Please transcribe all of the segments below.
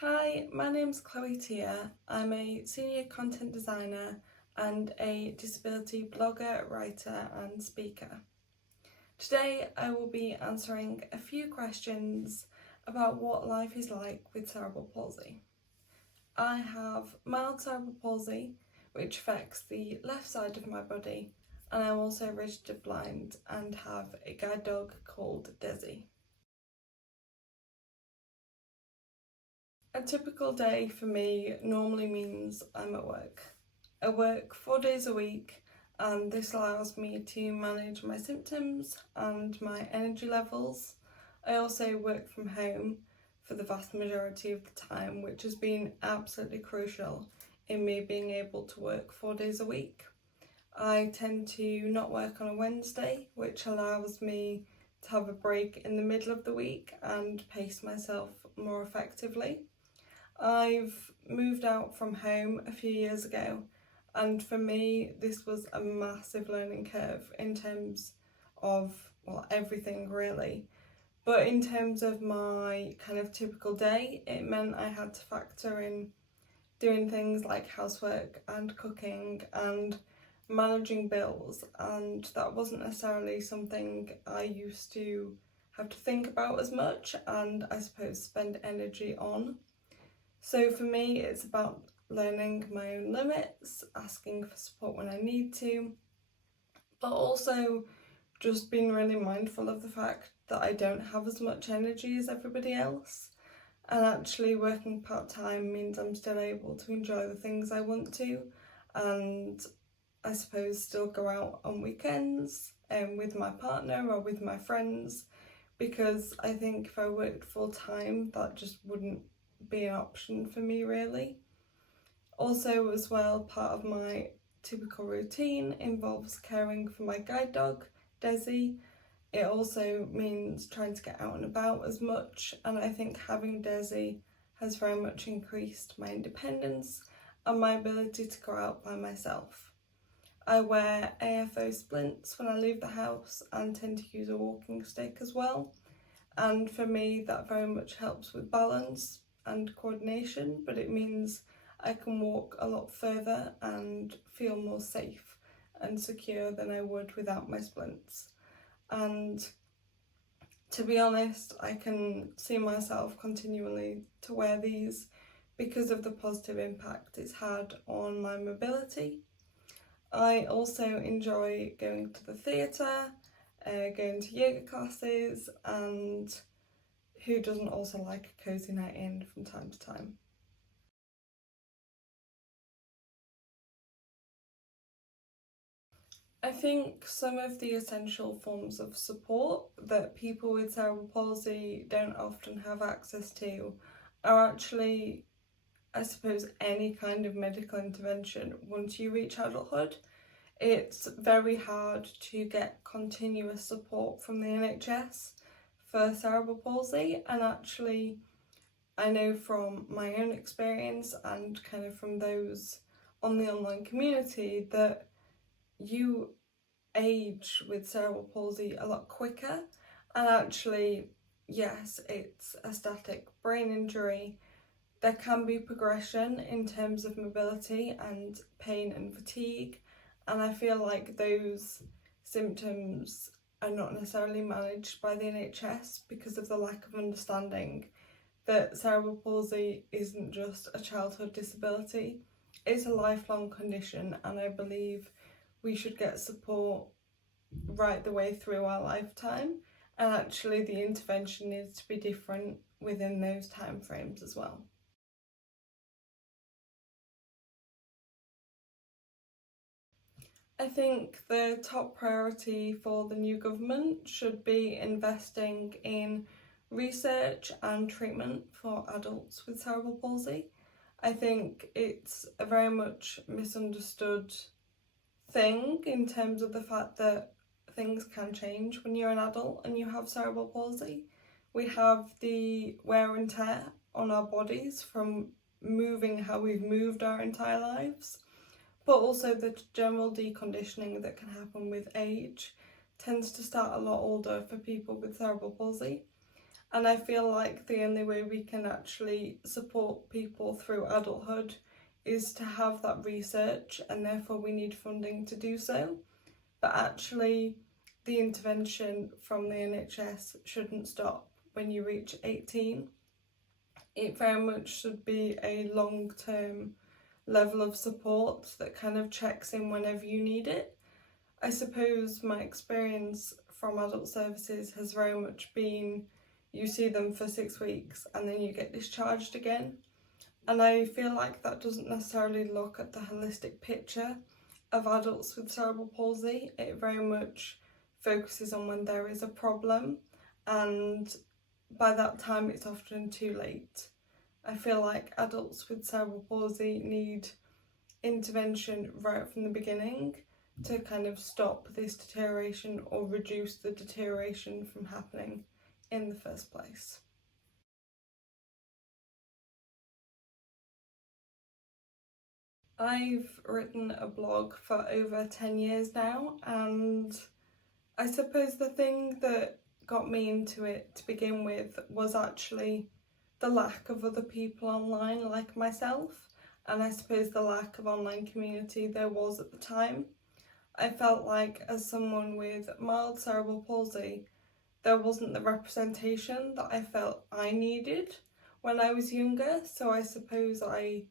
Hi, my name's Chloe Tia. I'm a senior content designer and a disability blogger, writer and speaker. Today I will be answering a few questions about what life is like with cerebral palsy. I have mild cerebral palsy, which affects the left side of my body, and I'm also registered blind and have a guide dog called Desi. A typical day for me normally means I'm at work. I work 4 days a week, and this allows me to manage my symptoms and my energy levels. I also work from home for the vast majority of the time, which has been absolutely crucial in me being able to work 4 days a week. I tend to not work on a Wednesday, which allows me to have a break in the middle of the week and pace myself more effectively. I've moved out from home a few years ago, and for me this was a massive learning curve in terms of, everything really. But in terms of my kind of typical day, it meant I had to factor in doing things like housework and cooking and managing bills, and that wasn't necessarily something I used to have to think about as much and I suppose spend energy on. So for me, it's about learning my own limits, asking for support when I need to, but also just being really mindful of the fact that I don't have as much energy as everybody else. And actually working part-time means I'm still able to enjoy the things I want to, and I suppose still go out on weekends with my partner or with my friends, because I think if I worked full-time that just wouldn't be an option for me really. Also as well, part of my typical routine involves caring for my guide dog, Desi. It also means trying to get out and about as much, and I think having Desi has very much increased my independence and my ability to go out by myself. I wear AFO splints when I leave the house and tend to use a walking stick as well, and for me that very much helps with balance and coordination, but it means I can walk a lot further and feel more safe and secure than I would without my splints. And to be honest, I can see myself continually to wear these because of the positive impact it's had on my mobility. I also enjoy going to the theatre, going to yoga classes, and who doesn't also like a cosy night in from time to time? I think some of the essential forms of support that people with cerebral palsy don't often have access to are actually, I suppose, any kind of medical intervention once you reach adulthood. It's very hard to get continuous support from the NHS for cerebral palsy, and actually I know from my own experience and kind of from those on the online community that you age with cerebral palsy a lot quicker, and actually, yes, it's a static brain injury. There can be progression in terms of mobility and pain and fatigue, and I feel like those symptoms are not necessarily managed by the NHS because of the lack of understanding that cerebral palsy isn't just a childhood disability, it's a lifelong condition, and I believe we should get support right the way through our lifetime, and actually the intervention needs to be different within those time frames as well. I think the top priority for the new government should be investing in research and treatment for adults with cerebral palsy. I think it's a very much misunderstood thing in terms of the fact that things can change when you're an adult and you have cerebral palsy. We have the wear and tear on our bodies from moving how we've moved our entire lives, but also the general deconditioning that can happen with age tends to start a lot older for people with cerebral palsy. And I feel like the only way we can actually support people through adulthood is to have that research, and therefore we need funding to do so. But actually, the intervention from the NHS shouldn't stop when you reach 18. It very much should be a long-term level of support that kind of checks in whenever you need it. I suppose my experience from adult services has very much been you see them for 6 weeks and then you get discharged again. And I feel like that doesn't necessarily look at the holistic picture of adults with cerebral palsy. It very much focuses on when there is a problem, and by that time it's often too late. I feel like adults with cerebral palsy need intervention right from the beginning to kind of stop this deterioration or reduce the deterioration from happening in the first place. I've written a blog for over 10 years now, and I suppose the thing that got me into it to begin with was actually the lack of other people online like myself, and I suppose the lack of online community there was at the time. I felt like as someone with mild cerebral palsy, there wasn't the representation that I felt I needed when I was younger, so I suppose I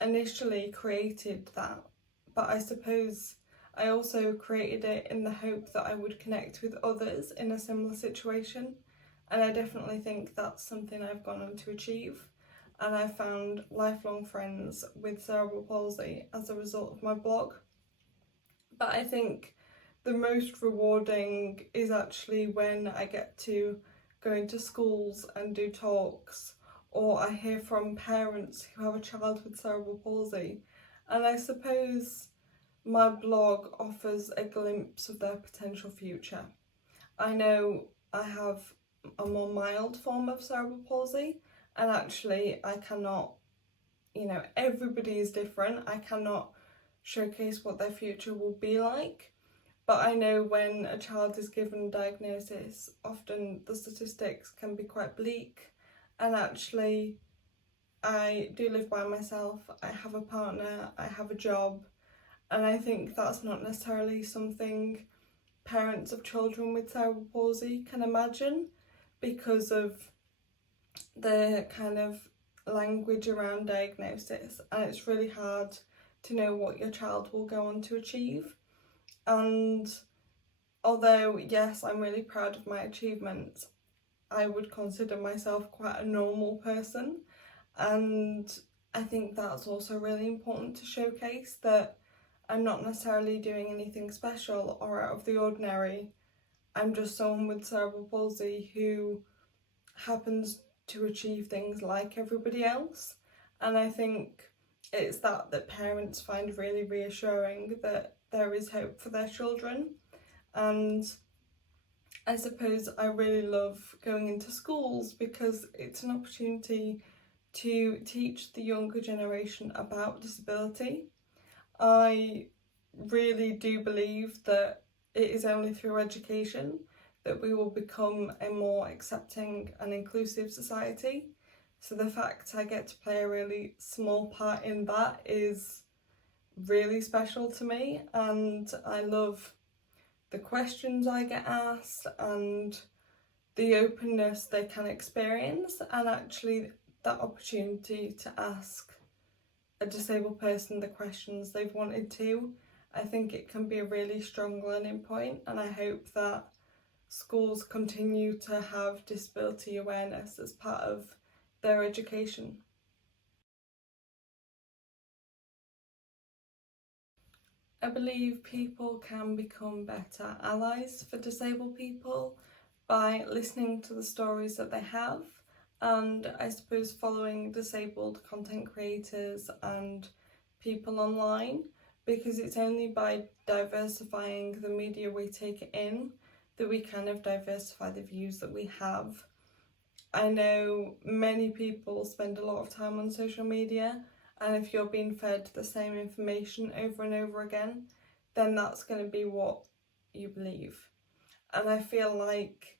initially created that, but I suppose I also created it in the hope that I would connect with others in a similar situation, and I definitely think that's something I've gone on to achieve, and I found lifelong friends with cerebral palsy as a result of my blog. But I think the most rewarding is actually when I get to go into schools and do talks, or I hear from parents who have a child with cerebral palsy, and I suppose my blog offers a glimpse of their potential future. I know I have a more mild form of cerebral palsy, and actually I cannot, everybody is different. I cannot showcase what their future will be like, but I know when a child is given a diagnosis, often the statistics can be quite bleak, and actually I do live by myself, I have a partner, I have a job, and I think that's not necessarily something parents of children with cerebral palsy can imagine because of the kind of language around diagnosis, and it's really hard to know what your child will go on to achieve. And although yes, I'm really proud of my achievements, I would consider myself quite a normal person, and I think that's also really important to showcase that I'm not necessarily doing anything special or out of the ordinary. I'm just someone with cerebral palsy who happens to achieve things like everybody else, and I think it's that parents find really reassuring, that there is hope for their children. And I suppose I really love going into schools because it's an opportunity to teach the younger generation about disability. I really do believe that it is only through education that we will become a more accepting and inclusive society. So the fact I get to play a really small part in that is really special to me, and I love the questions I get asked and the openness they can experience, and actually that opportunity to ask a disabled person the questions they've wanted to. I think it can be a really strong learning point, and I hope that schools continue to have disability awareness as part of their education. I believe people can become better allies for disabled people by listening to the stories that they have, and I suppose following disabled content creators and people online, because it's only by diversifying the media we take in that we kind of diversify the views that we have. I know many people spend a lot of time on social media, and if you're being fed the same information over and over again, then that's going to be what you believe. And I feel like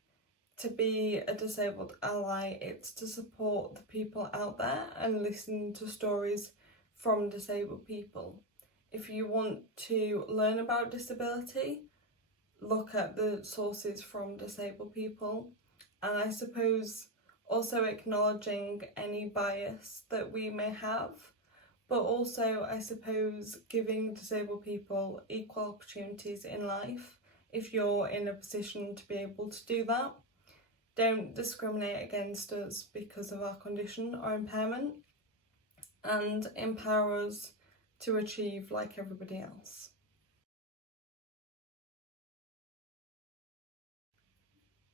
to be a disabled ally, it's to support the people out there and listen to stories from disabled people. If you want to learn about disability, look at the sources from disabled people, and I suppose also acknowledging any bias that we may have, but also I suppose giving disabled people equal opportunities in life if you're in a position to be able to do that. Don't discriminate against us because of our condition or impairment, and empower us to achieve like everybody else.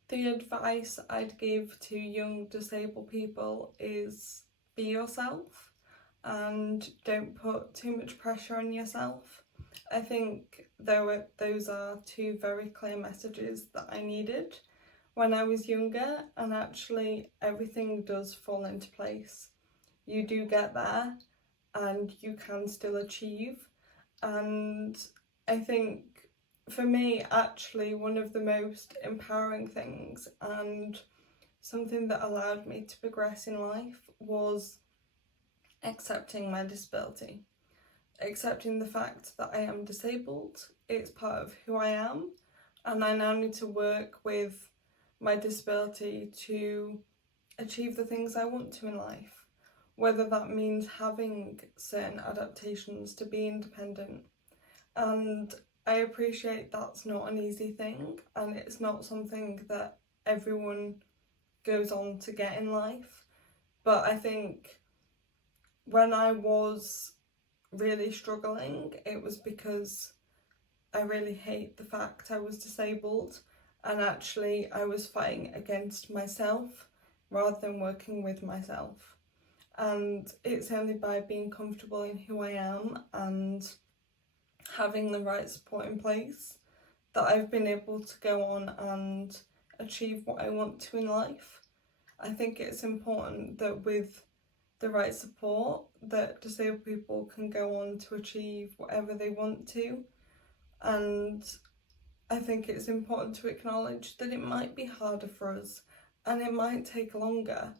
The advice I'd give to young disabled people is be yourself and don't put too much pressure on yourself. I think those are two very clear messages that I needed when I was younger, and actually everything does fall into place. You do get there and you can still achieve, and I think for me actually one of the most empowering things and something that allowed me to progress in life was accepting my disability. Accepting the fact that I am disabled, it's part of who I am, and I now need to work with my disability to achieve the things I want to in life, whether that means having certain adaptations to be independent. And I appreciate that's not an easy thing, and it's not something that everyone goes on to get in life, but I think when I was really struggling, it was because I really hate the fact I was disabled, and actually I was fighting against myself rather than working with myself. And it's only by being comfortable in who I am and having the right support in place that I've been able to go on and achieve what I want to in life. I think it's important that with the right support that disabled people can go on to achieve whatever they want to, and I think it's important to acknowledge that it might be harder for us and it might take longer,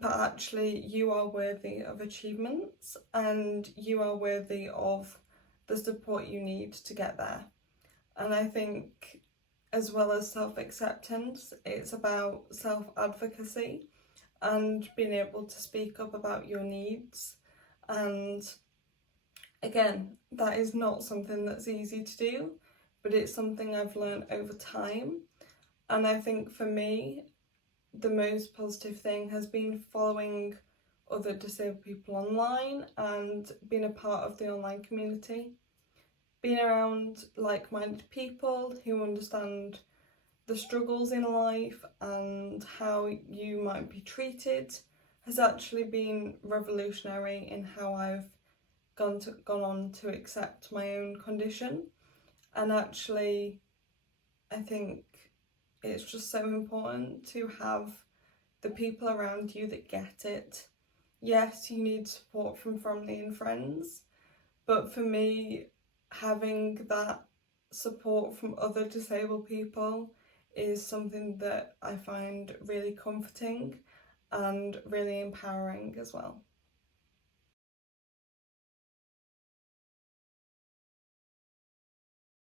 but actually you are worthy of achievements and you are worthy of the support you need to get there. And I think as well as self-acceptance, it's about self-advocacy and being able to speak up about your needs. And again, that is not something that's easy to do, but it's something I've learned over time. And I think for me, the most positive thing has been following other disabled people online and being a part of the online community. Being around like-minded people who understand the struggles in life and how you might be treated has actually been revolutionary in how I've gone on to accept my own condition. And actually, I think it's just so important to have the people around you that get it. Yes, you need support from family and friends, but for me, having that support from other disabled people is something that I find really comforting and really empowering as well.